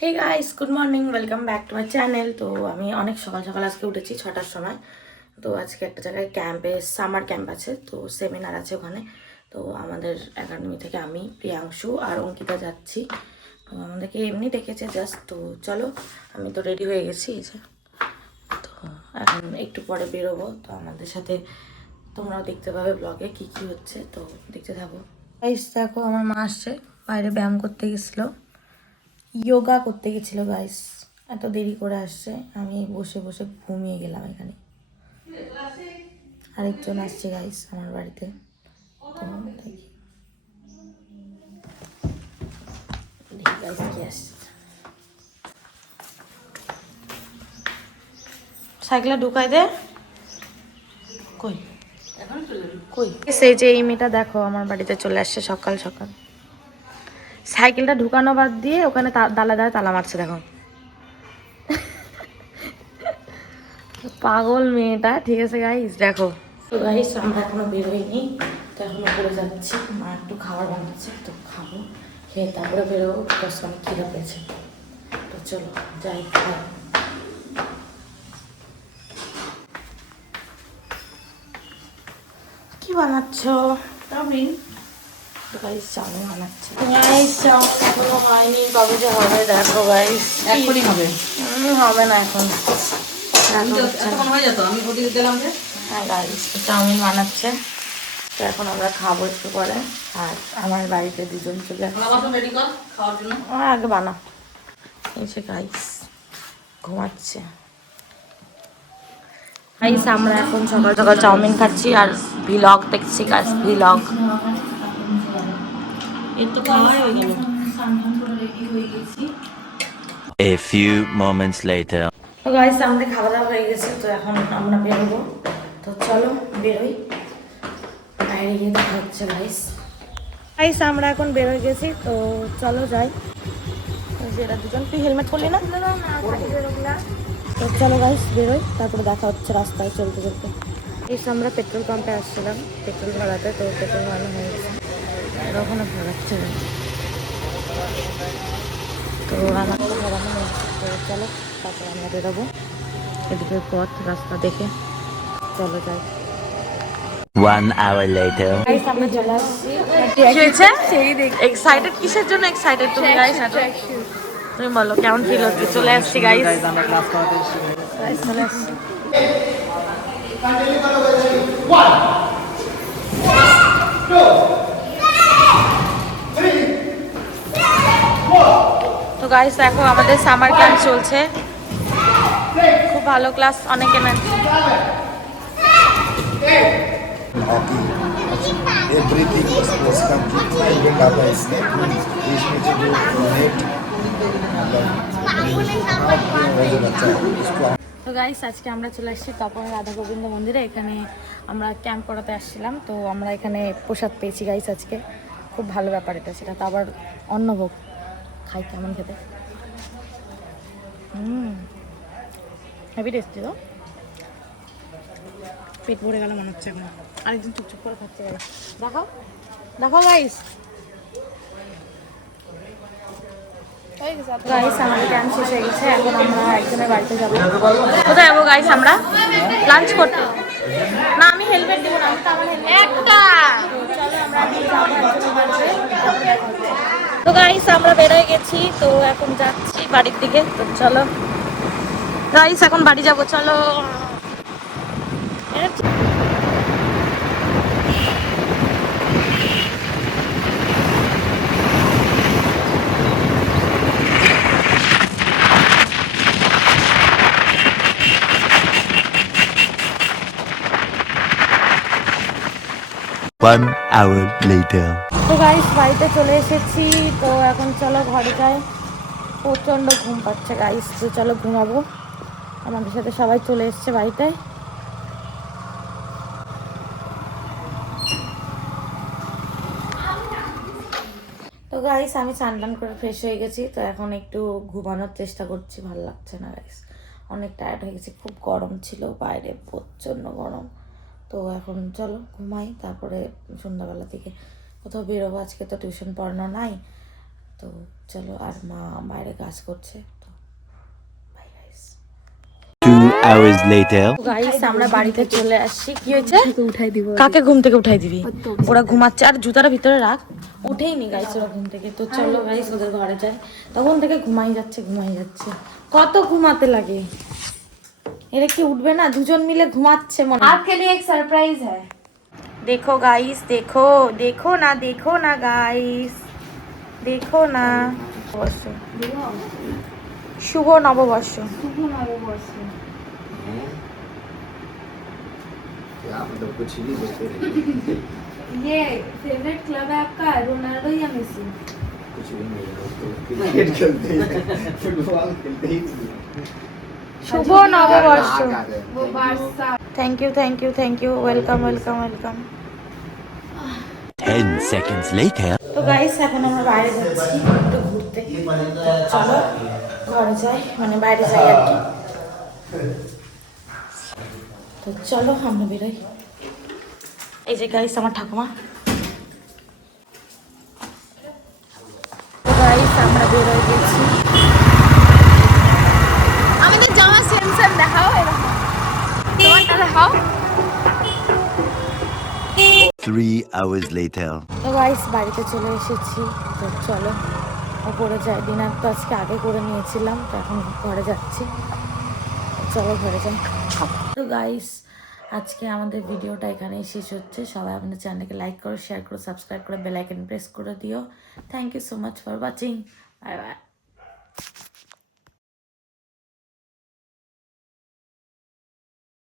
Hey guys, good morning, welcome back to my channel. তো আমি অনেক সকাল সকাল আজকে উঠেছি 6টার সময়। তো আজকে একটা জায়গায় ক্যাম্পে সামার ক্যাম্প আছে, তো সেমিনার আছে ওখানে। তো আমাদের একাডেমি থেকে আমি, প্রিয়াংশু আর অঙ্কিতা যাচ্ছি। তো আমাদেরকে এমনি ডেকেছে জাস্ট। তো চলো, আমি তো রেডি হয়ে গেছি এই যে। তো এখন একটু পরে বেরোবো। তো আমাদের সাথে তোমরাও দেখতে পাবে ব্লগে কী কী হচ্ছে, তো দেখতে থাকো। গাইস দেখো, আমার মা আসছে, বাইরে ব্যায়াম করতে গেছিলো, যোগা করতে গেছিলো গাইস। এত দেরি করে আসছে, আমি বসে বসে ঘুমিয়ে গেলাম এখানে। আরেকজন আসছে গাইস আমার বাড়িতে, তো দেখি গাইস কি আসছে। সাইকেলে ঢুকাই দে। কই কই সেই যে এই মেয়েটা দেখো আমার বাড়িতে চলে আসছে সকাল সকাল। সাইকেলটা ঢুকানো বাদ দিয়ে ওখানে তালা তালা মারছে দেখো। পাগল মেয়েটা, ঠিক আছে গাইস দেখো। তো গাইস আমরা এখনো বেরোইনি, তো এখন উপরে যাচ্ছি। মা একটু খাবার বানাচ্ছে, তো খাবো, খেয়ে তারপরে বেরোবো। প্লাস অনেক খিদা পেয়েছে, তো চলো যাই। কি বানাচ্ছ? চাউমিন। তো গাইস চাউমিন বানাচ্ছে। গাইস চাউমিন এখনো হয়নি, কবে যে হবে দেখো গাইস। এখনই হবে। হবে না এখন। হয়ে যেত, আমি ওদিকে দিলাম যে। হ্যাঁ গাইস, চাউমিন বানাচ্ছে, তো এখন আমরা খাবো একটু পরে। আর আমার বাড়িতে দুজন চলে আসছে। রেডি কর খাওয়ার জন্য। আগে বানা। এই যে গাইস ঘুমাচ্ছে। গাইস আমরা এখন সকাল সকাল চাউমিন খাচ্ছি আর ভিলগ দেখছি গাইস, ভিলগ। এর তো খাওয়াই হয়ে গেল। A few moments later. তো গাইস আমাদের খাওয়া দাওয়া হয়ে গেছে, তো এখন আমরা বেরোবো। তো চলো বেরোই, বাইরে গিয়ে দেখা হচ্ছে গাইস। গাইস আমরা এখন বের হয়ে গেছি, তো চলো যাই। যেটা দুজন, তুই হেলমেট করলি না? তো চলো গাইস বেরোই, তারপরে দেখা হচ্ছে রাস্তায় চলতে চলতে। এই আমরা পেট্রোল পাম্পে আসছিলাম পেট্রোল ভরাতে, তো পেট্রোল ভরানো হয়ে গেছে, ওখানে ভরাচ্ছে। তো আমার তো ভরানো হয়ে গেছে, তো চলো তারপরে আমরা বেরোবো। এদিকে পথ রাস্তা দেখে চলো যাই। 1 hour later. গাইস আমরা চলে আসছি। এক্সাইটেড কিসের জন্য এক্সাইটেড তুমি গাইস? তুমি বলো কেমন ফিল হচ্ছে? চলে আসছি গাইস, আমরা ক্লাস করাতে এসেছি। চলে আসছি। তো গাইস দেখো আমাদের সামার ক্যাম্প চলছে, খুব ভালো ক্লাস, অনেক energy. hockey, everything sports complete and data is there. This means you net তো গাইস আজকে আমরা চলে আসছি তপন রাধা গোবিন্দ মন্দিরে। এখানে আমরা ক্যাম্প করাতে আসছিলাম, তো আমরা এখানে প্রসাদ পেয়েছি গাইস আজকে। খুব ভালো ব্যাপার এটা, সেটা তো আবার অন্নভোগ। খাই কেমন খেতে, হেভি টেস্টি। তো পেট ভরে গেল মনে হচ্ছে এখন। আরেকজন চুপচুপ করে খাচ্ছে গাইস, দেখাও দেখাও গাইস। গাইস আমাদের ক্যাম্প শেষ হয়ে গেছে, এখন আমরা একজনের বাড়িতে যাবো। কোথায় যাবো গাইস? আমরা লাঞ্চ করতে। না আমি হেলমেট দেবো না, আমি তো আমার হেলমেট একটা। চলো আমরা এখন যাবো একজনের বাড়িতে। তো গাইস আমরা বেরোয় গেছি, তো এখন যাচ্ছি বাড়ির দিকে। তো চলো গাইস এখন বাড়ি যাবো, চলো। One hour later. তো গাইস বাড়িতে চলে এসেছি, তো এখন চলো ঘরে যাই। প্রচণ্ড ঘুম পাচ্ছে গাইস, তো চলো ঘুমাবো। আমাদের সাথে সবাই চলে এসছে বাড়িতে। তো গাইস আমি স্নান করে ফ্রেশ হয়ে গেছি, তো এখন একটু ঘুমানোর চেষ্টা করছি, ভালো লাগছে না গাইস, অনেক টায়ার্ড হয়ে গেছি। খুব গরম ছিল বাইরে, প্রচণ্ড গরম। তো এখন চলো ঘুমাই, তারপরে সন্ধ্যাবেলা থেকে কোথাও বেরোবো। আজকে তো টিউশন পড়ানো নাই, তো চলো, আর মা বাইরে কাজ করছে। তো bye guys. 2 hours later. Guys আমরা বাড়িতে চলে আসছি। কি হয়েছে? কাকে ঘুম থেকে উঠাই দিবি? ওরা ঘুমাচ্ছে। আর জুতাটা ভিতরে রাখ। উঠেই নি গাইস ওরা ঘুম থেকে। তো চলো গাইস ওদের ঘরে যাই। তখন থেকে ঘুমাই যাচ্ছে। কত ঘুমাতে লাগে? এরা কি উঠবে না? দুজন মিলে ঘুমাচ্ছে মনে হয়। आपके लिए एक सरप्राइज है। देखो गाइस, देखो ना गाइस, देखो ना। শুভ নববর্ষ। क्या मतलब कुछ भी बोलते रहिए, ये फेवरेट क्लब है आपका, रोनाल्डो या मेसी? कुछ भी नहीं है, तो क्रिकेट खेलते हैं, फुटबॉल खेलते ही नहीं है। শুভ নববর্ষ। आग आ गए। वो बारसा। Thank you, welcome. 10 seconds later. তো গাইস এখন আমরা বাইরে যাচ্ছি একটু ঘুরতে। চলো ঘরে যাই, মানে বাইরে যাই আর কি। তো চলো আমরা বেরোই। এই যে গাইস আমার ঠাকুমা। তো গাইস আমরা বেরোয় গেছি। আমাদের জামা সেম দেখাও, এরকম তোমারটা দেখাও। 3 hours later. তো গাইস বাড়িতে চলে এসেছি। তো চলো উপরে যাই। ডিনার তো আজকে আগে করে নিয়েছিলাম, তো এখন ঘরে যাচ্ছি। চলো ঘরে যাই। তো গাইস আজকে আমাদের ভিডিওটা এখানেই শেষ হচ্ছে। সবাই আমাদের চ্যানেলকে লাইক করো, শেয়ার করো, সাবস্ক্রাইব করো, বেল আইকন প্রেস করে দিও। Thank you so much for watching. Bye by.